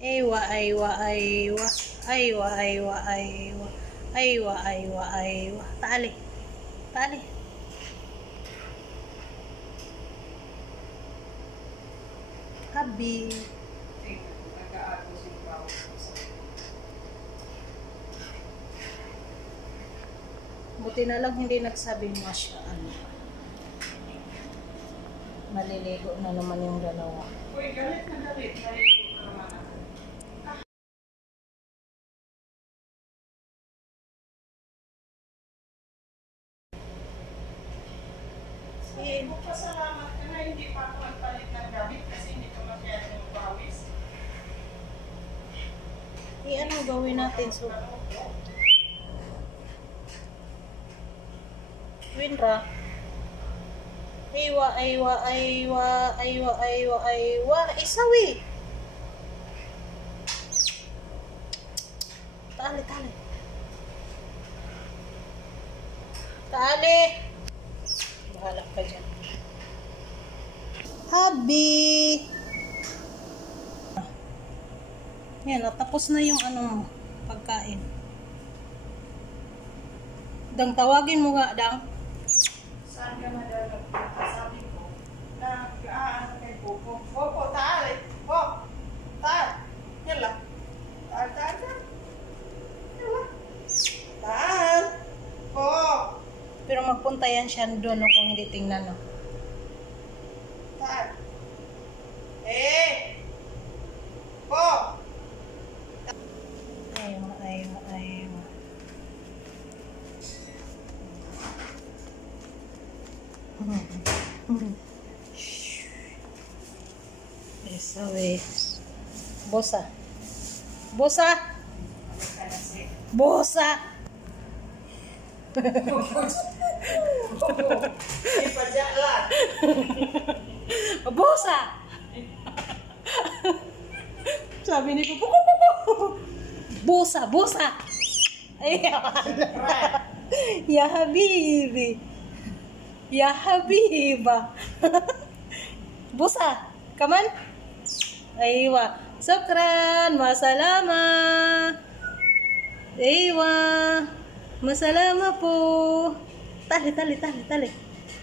Aywa, aywa, aywa. Aywa, aywa, aywa. Aywa, aywa, aywa. Tali. Tali. Habi. Buti na lang hindi nagsabi masya Allah. Maliligo na naman yung dalawa. Uy, galit na galit. Pasalamat ka na hindi pa ako nagpalit ng gamit kasi hindi ka masyadong bawis. Anong gawin natin? So, Winra. Aywa, aywa, aywa, aywa, aywa, aywa. Isawi. Tali, tali. Tali. Bahala ka dyan. Habi. Yan, natapos na yung pagkain. Dang, tawagin mo nga, Dang. Saan ka madalag? Sabi ko, nag-aano kay Popo. Popo, taal eh. Pop, taal. Yan lang. Taal, taal, taal. Yan lang. Taal. Pop. Pero magpunta yan siya doon no, kung hindi tingnan. No? Taal. Eh. Pop. Aywa, aywa, aywa. Esa vez. Bosa. Bosa. Bosa. Ipadyalan. Bosa. Sabi ni Pupu. Bosa, bosa. Ya habibi. Ya habiba. Bosa. Kaman? Aywa. Sukran. Masalama. Aywa. Masalama po. Tali, tali, tali, tali.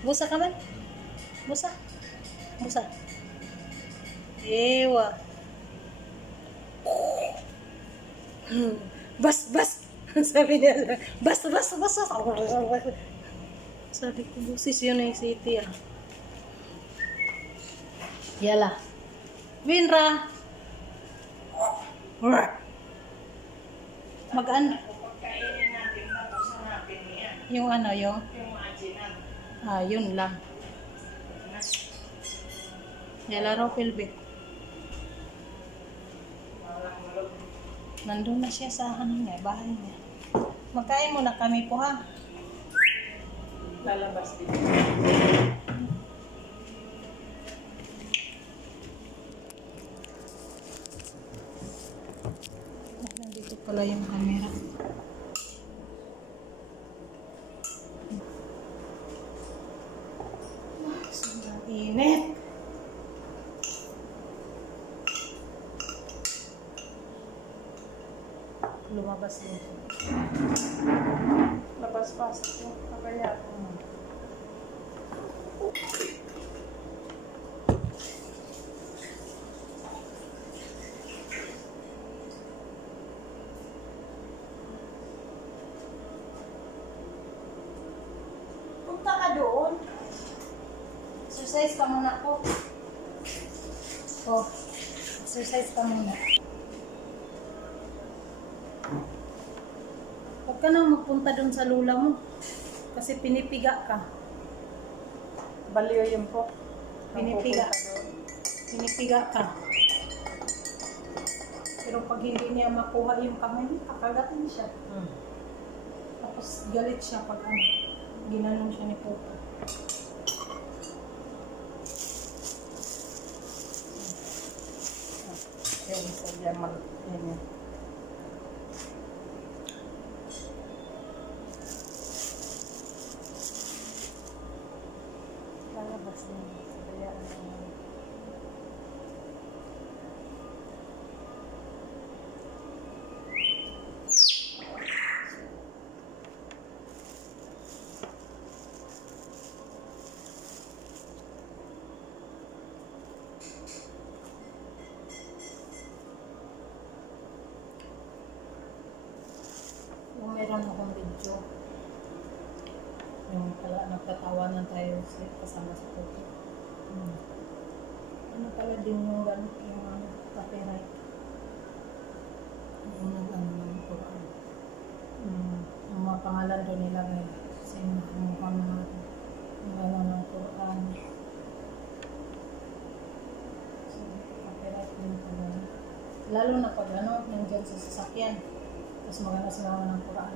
Busa ka man? Busa. Busa. Ewa. Bas, bas. Sabi niya. Bas, bas, bas. Sabi ko, busis yun yung city ah. Yala. Winra. Mag-an. Pagkainin natin, tapusan natin yan. Yung yung? Yung maajinan. Yun lang. Yala raw pilbit. Nandun na siya sa niya, bahay niya. Magkain muna kami po ha. Lalabas din. Nandito pala yung camera. Sobrang init. Lumabas din. Labas-pasok yung kabaya. Punta ka doon. Exercise ka muna po. Oh, exercise ka muna. Huwag ka nang magpunta doon sa lula mo. Kasi pinipiga ka. Baliw yun po. Pinipiga. Pinipiga ka. Pero pag hindi niya makuha yung kamay niya, kakagatin siya. Tapos galit siya pag ginanong siya ni Popo. Yung sa diamond. Yan. Lalabas din. Sabayaan naman. mayroon akong video. Yung pala, nagtatawanan tayo kasama sa photo. Ano pala din yung gano'n, yung copyright. Yung nag-ano ng Quran. Yung mga pangalan doon nilagay. Sino Muhammad, yung ano ng Quran. So, copyright din pala. Lalo na pag ano, nandiyan sa sasakyan. Tapos maganda sila ng Quran.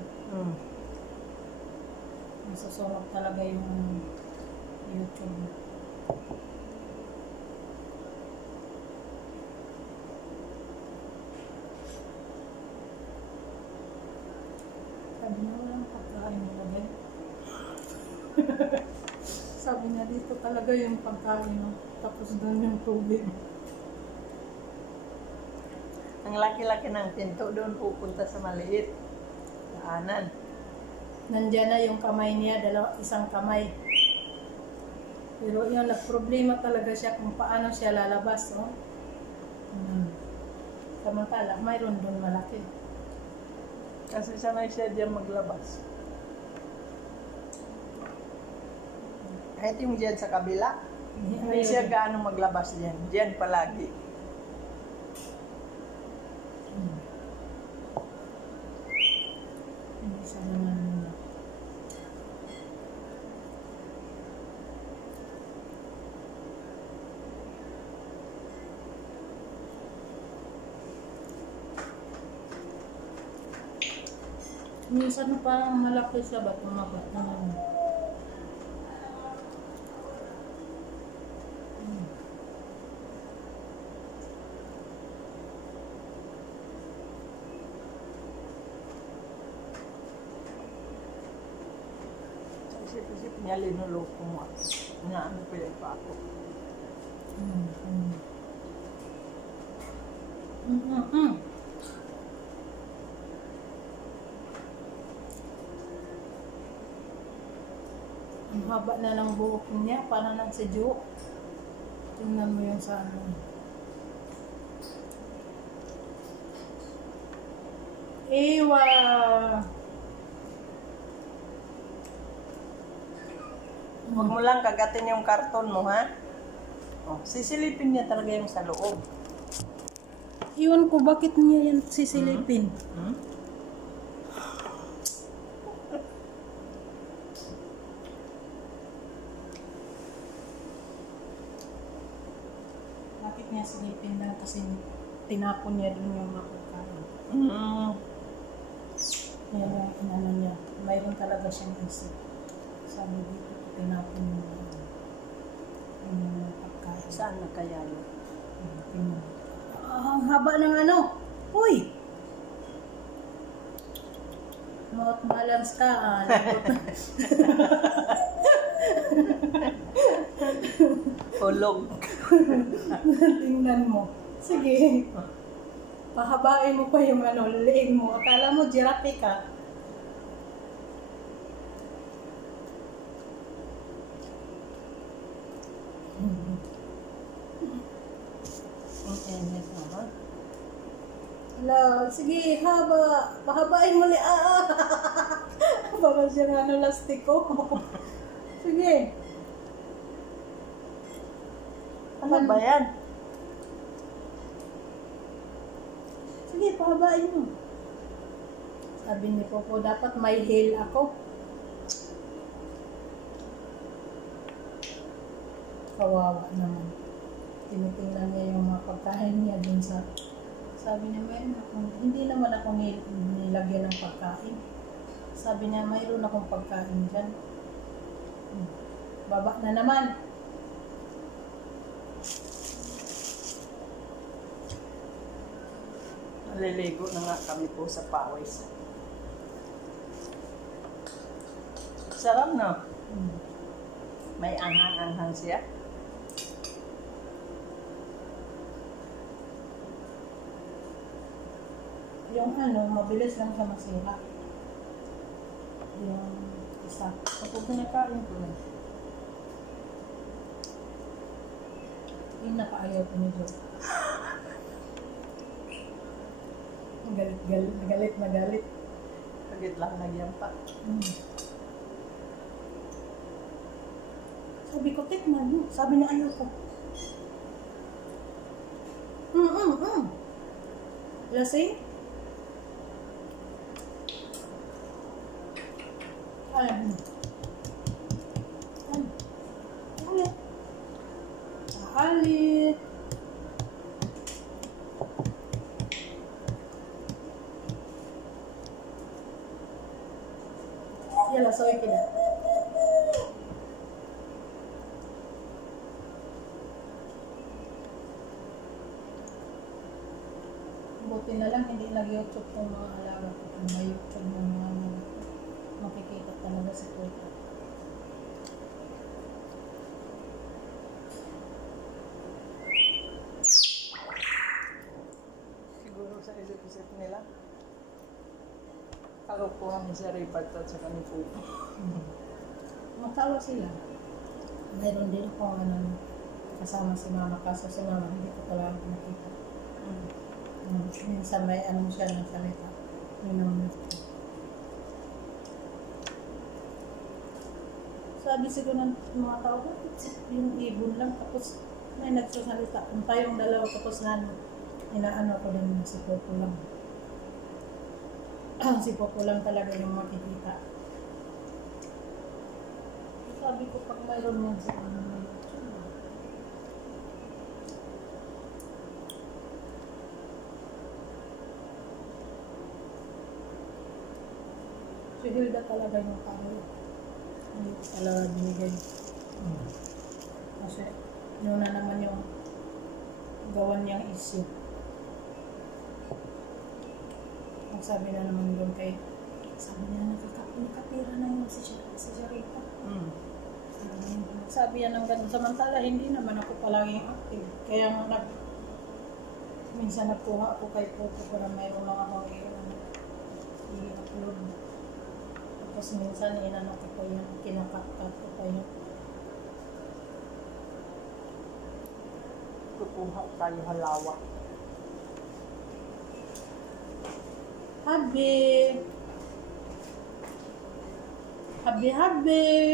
Nasusunog talaga yung YouTube. Sabi niya walang pagkain nilagay. Sabi niya dito talaga yung pagkain. No? Tapos doon yung tubig. Ang laki-laki ng pinto doon pupunta sa maliit. Daanan. Nandiyan na yung kamay niya, isang kamay. Pero yun, nagproblema talaga siya kung paano siya lalabas. No? Samantala, mayroon doon malaki. Kasi sanay siya diyan maglabas. Kahit yung diyan sa kabila, hindi siya gaano maglabas diyan. Diyan palagi. Hindi siya naman muna. Minsan parang malaki siya ba? Tumabat na naman. Isip-isip niya, linuloko mo. Ano pa ako. Ang haba na ng buhok niya, parang nang si Jo. Tingnan mo yung sa ano. Ewa! Huwag mo lang kagatin yung karton mo, ha? Oh, sisilipin niya talaga yung sa loob. Iwan ko, bakit niya yan sisilipin? Bakit niya silipin lang kasi tinapon niya dun yung mapagkain. Yan yung inano niya. Mayroon talaga siyang isip. Sabi dito, tinapon niya yung mapagkain. Saan na kaya yun? Ang haba ng ano. Uy! Not balance ka. Hulog. Tingnan mo. Sige. Pahabain mo pa yung ano, leeg mo. Akala mo giraffe ka. Hello, sige, haba. Pahabain mo li. Parang siyang ano, lastiko. Sige. Ano ba yan? Sige, pahabain mo. Sabi ni Popo, dapat may heel ako. Kawawa naman. Tinitingnan niya yung mga pagkain niya dun sa... Sabi niya, hindi naman ako nilagyan ng pagkain. Sabi niya, mayroon akong pagkain dyan. Baba na naman. Naliligo na nga kami po sa pawis. Sarap, no? May anghang-anghang siya. Yung ano, mabilis lang siya masira. Yung isa. Kapag pinakain ko na. Yung nakaayaw ko nito. Galit na galit. Saglit lang nagyan pa. Sabi ko, tikman mo. Sabi niya, ayoko. Lasing? Ayan. Ayan. Alit. Yala, soy kita. Buti na lang, hindi nag-YouTube ng mga alaga ko. Kung may YouTube ng mga makikita talaga sa Twitter. Siguro sa isip-isip nila. Kalukuhan ni Sir Ripart at sa kanipo. Matawa sila. Mayroon din ako kasama si mama. Kaso si mama hindi ko talaga nakita. Minsan may siya ng salita. Sabi siguro ng mga tao, yung ibon lang, tapos may nagsasalita. Kung tayong dalawa, tapos inaano ko din si Popo lang. Si Popo lang talaga yung makikita. Sabi ko, pag mayroon yan sa si Hilda talaga yung kami. Hindi ko talaga binigay. Kasi yun na naman yung gawan niyang issue. Ang sabi na naman doon kay, sabi niya nakapira na yun si Sharita. Sabi niya ng ganun. Samantala hindi naman ako palaging active. Kaya nga minsan nagkuha ako kay Popo para mayroon lang ako i-upload. Tapos minsan inanok ko yan, kinakat-kat ko pa yun. Kukuha tayo halawa. Habi! Habi! Habi!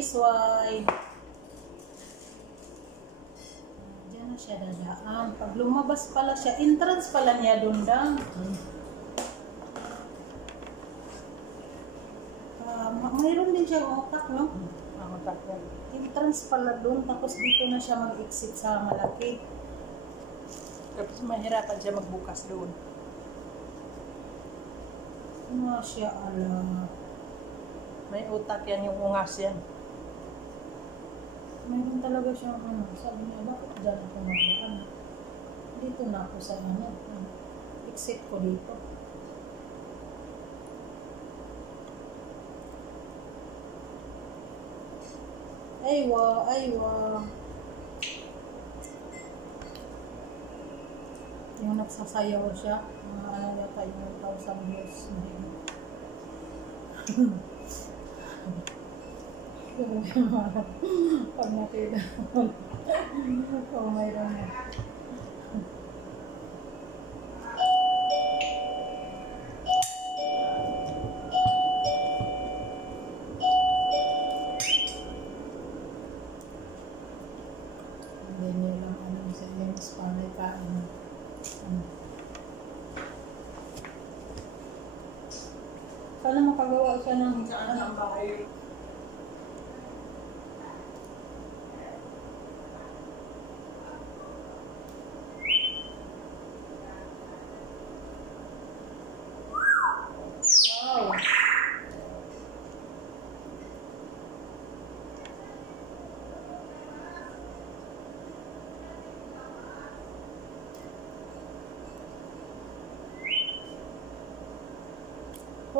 Sway. Diyan na siya dadaan. Pag lumabas pala siya, entrance pala niya doon lang. Mayroon din siyang utak, no? Ang utak yan. Entrance pala doon, tapos dito na siya mag-exit sa malaki. Tapos mahirapan siya magbukas doon. Ano siya, ala. May utak yan, yung ungas yan. Mayroon talaga siyang sabi niya, bakit dyan ako mag-aan? Dito na ako sa exit ko dito. Aywa. Yung nagsasayaw siya, yata yung 1,000 views. Pag nakita kung mayroon na. Hindi nyo lang sa yung Spanish kain. Sana makagawa siya ng Saan bahay?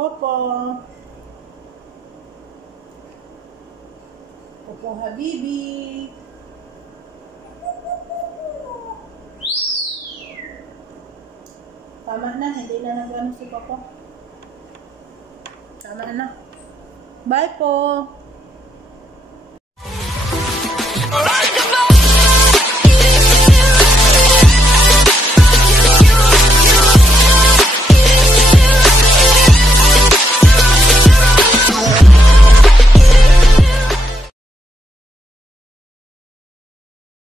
Wow! Popo Habibi. Tama na, hindi na nag-ano si Papa. Tama na. Bye po!